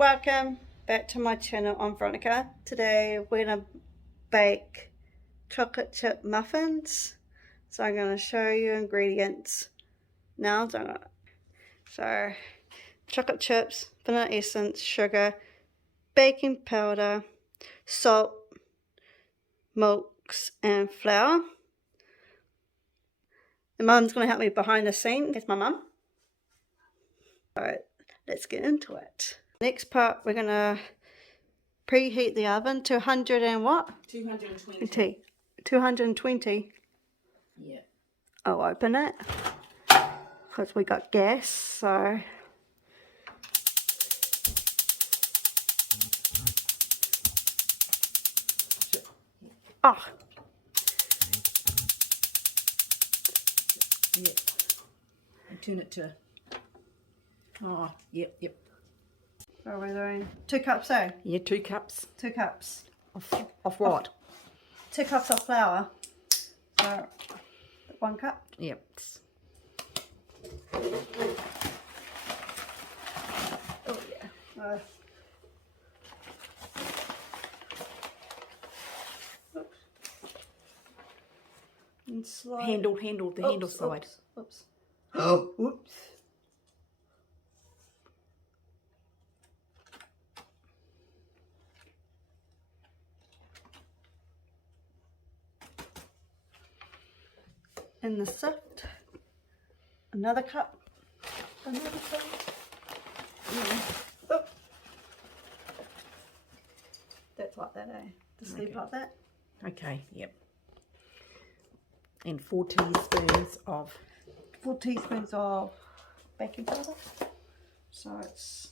Welcome back to my channel. I'm Veronica. Today we're going to bake chocolate chip muffins. So I'm going to show you ingredients now. So chocolate chips, vanilla essence, sugar, baking powder, salt, milks and flour. And Mum's going to help me behind the scene. There's my mum. Alright, let's get into it. Next part, we're going to preheat the oven to 100 and what? 220. 220. Yeah. I'll open it because we got gas, so oh. Yeah. And turn it to. Oh, yep. So we're doing 2 cups, eh? Yeah, 2 cups. 2 cups. Of what? 2 cups of flour. So 1 cup. Yep. Oh yeah. Oops. And slide. Handle the handle side. Oops. Oh, Oops. And the sift, another cup, another cup. Oh. That's like that, eh? Just leave like that. Okay, yep. And 4 teaspoons of 4 teaspoons of baking powder. So it's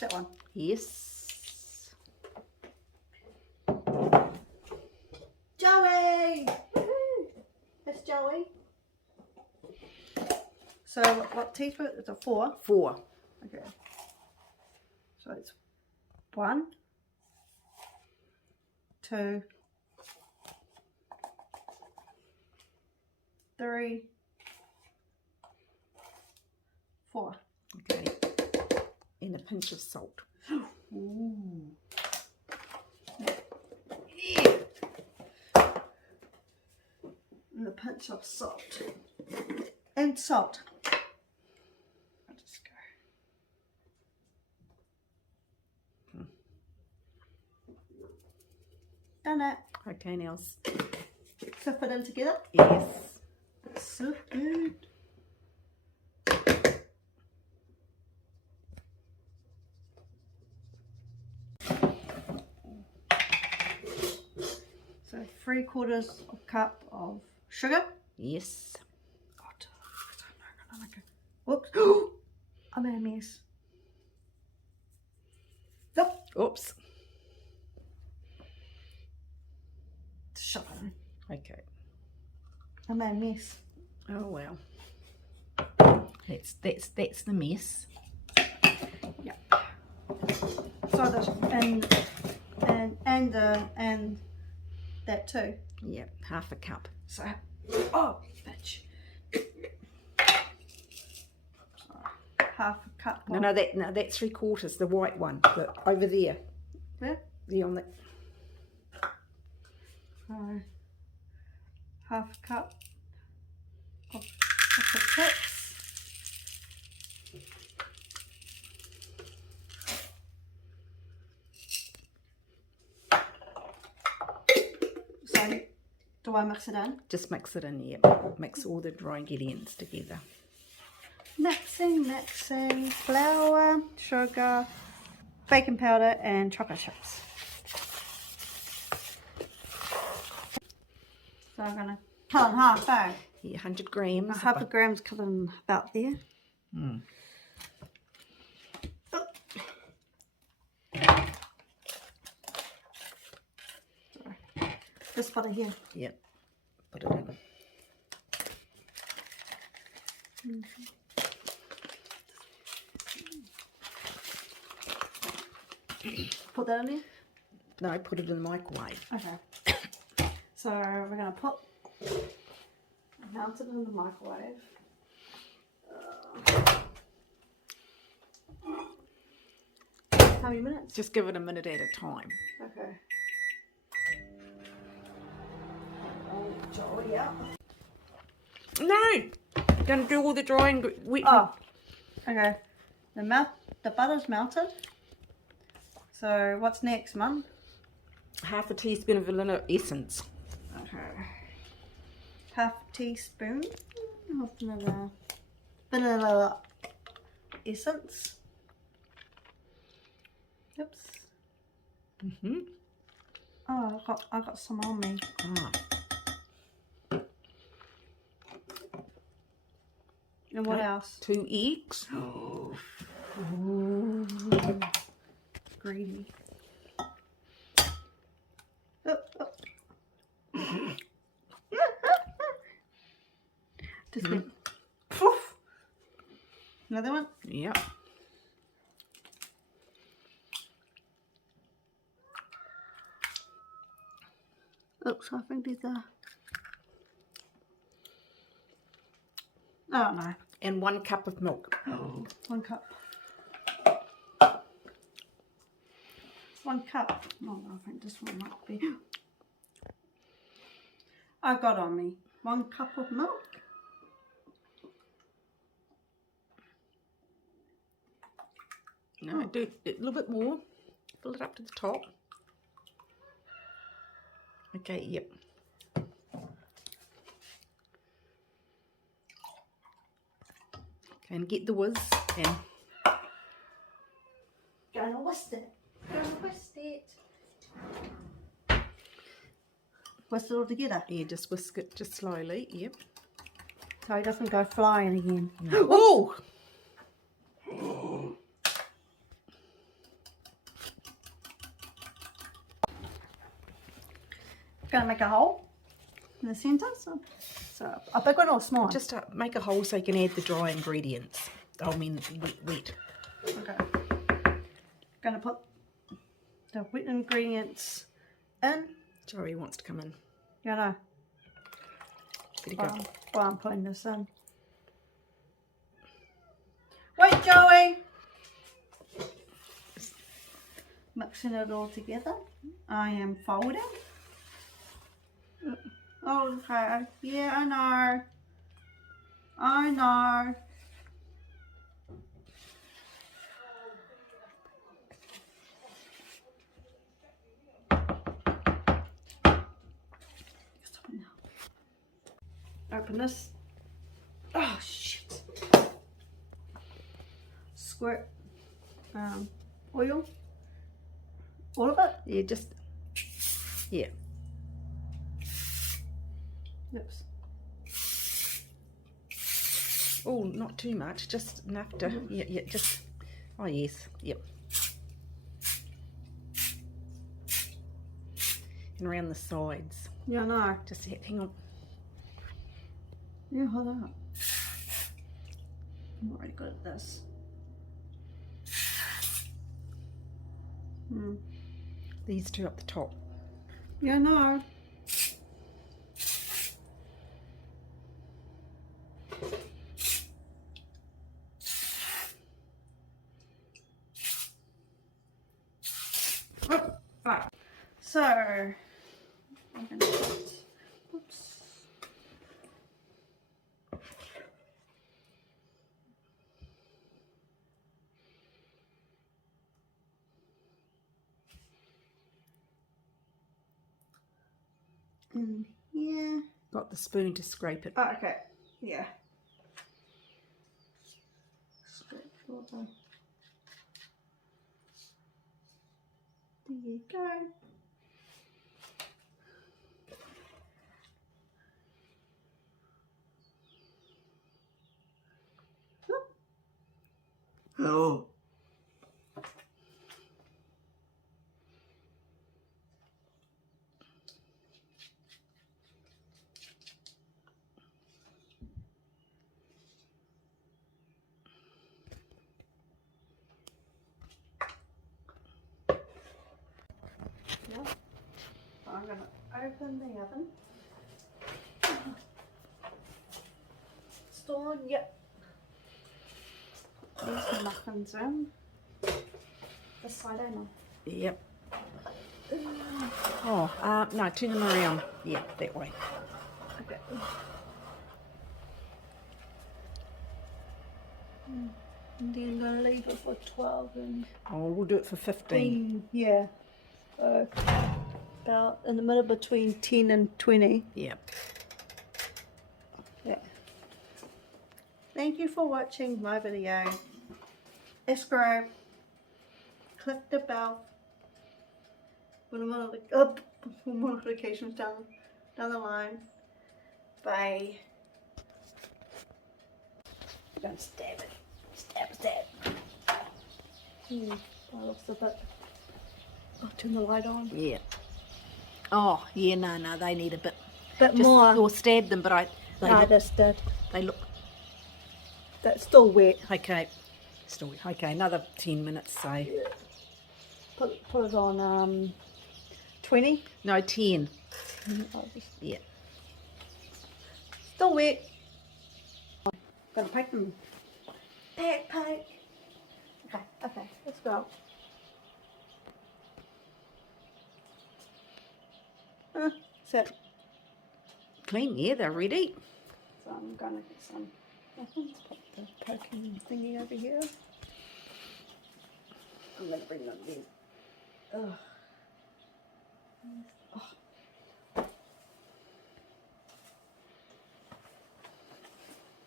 that one. yes. Joey! That's Joey. So what teaspoon? It's a 4. 4. Okay. So it's 1, 2, 3, 4. Okay. And a pinch of salt. Ooh. And a pinch of salt. And salt. I'll just go. Done it. Okay, now. Sift it in together. Yes. So good. So 3/4 cup of sugar. Yes. God, whoops! I made a mess. Nope. Oops. Shut up. Okay. I made a mess. Oh well. That's the mess. Yeah. So there's and that too. Yep, half a cup. So bitch. So, half a cup. No, that's 3/4. The white one, over there. Where? The on the. So half a cup of chocolate chips. So do I mix it in? Just mix it in, yep. Mix all the dry ingredients together. Mixing, flour, sugar, baking powder and chocolate chips. So I'm going to cut in half, eh? Yeah, 100 grams. Half a gram's cut in about there. Mm. This butter here. Yep, put it in. Put that in there? No, put it in the microwave. Okay. So we're going to mount it in the microwave. How many minutes? Just give it a minute at a time. Okay. Oh, Joey out. No! Gonna do all the drying. Oh, okay. The butter's melted. So what's next, Mum? Half a teaspoon of vanilla essence. Okay. Half teaspoon of vanilla essence. Oops. Mm-hmm. Oh, I got some on me. Ah. And what else? 2 eggs. Ooh. Greedy. Oh, oh. Just went poof. Another one? Yep. Oops, I think these are. Oh no. And 1 cup of milk. 1 cup. 1 cup. Oh, I think this one might be. I got on me 1 cup of milk. No, do a little bit more. Fill it up to the top. Okay, yep. Okay, and get the whiz and Gonna whisk it. Whisk it all together. yeah, just whisk it just slowly. Yep. So it doesn't go flying again. Oh! Gonna make a hole in the centre. So a big one or small? Just make a hole so you can add the dry ingredients. I mean wet. Okay. Gonna put the wet ingredients in. Joey wants to come in. You know. Better go. While I'm putting this in. Wait, Joey! Mixing it all together. I am folding. Oh, okay. Yeah, I know. I know. Stop it now. Open this. Oh, shit. Squirt oil. All of it? Yeah, just yeah. Oops. Oh, not too much, just enough to yeah, just oh yes, yep. And around the sides. Yeah, I know. Just hang on. Yeah, hold on. I'm not really good at this. These two up the top. Yeah, I know. Oh, right. So, I'm going to put, oops. In here. Got the spoon to scrape it. Oh, okay. Yeah. Scrape all the. There you go. Oh. Yep. I'm going to open the oven. Stored, yep. These muffins in. This side, I know. Yep. Oh, no, turn them around. Yeah, that way. Okay. And then I'm gonna leave it for 12 and Oh, we'll do it for 15. yeah. So about in the middle between 10 and 20. Yep. Yeah. Thank you for watching my video. Subscribe. Click the bell for notifications down the line. Bye. Don't stab it. Stab. I lost a bit. I'll turn the light on. Yeah. Oh, yeah, no, they need a bit. Bit Just, more. or stab them, but That's dead. they look, That's still wet. okay. Still, okay, another 10 minutes, so. Yeah. Put it on 20. No, 10. I'll just, Yeah. still wet. Gonna pack them. Pack. Okay, let's go. Set. Clean, yeah, they're ready. So I'm gonna get some muffins. Put the poking thingy over here. I'm gonna bring them in. Ugh.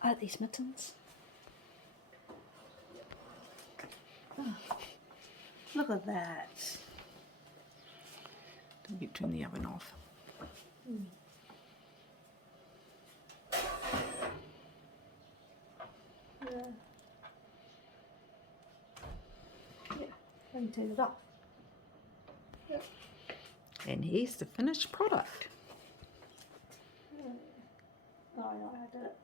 Oh, these mittens. Oh, look at that. Don't you turn the oven off. Yeah. Let me turn it off. Yep. And here's the finished product. Oh, no, I did it.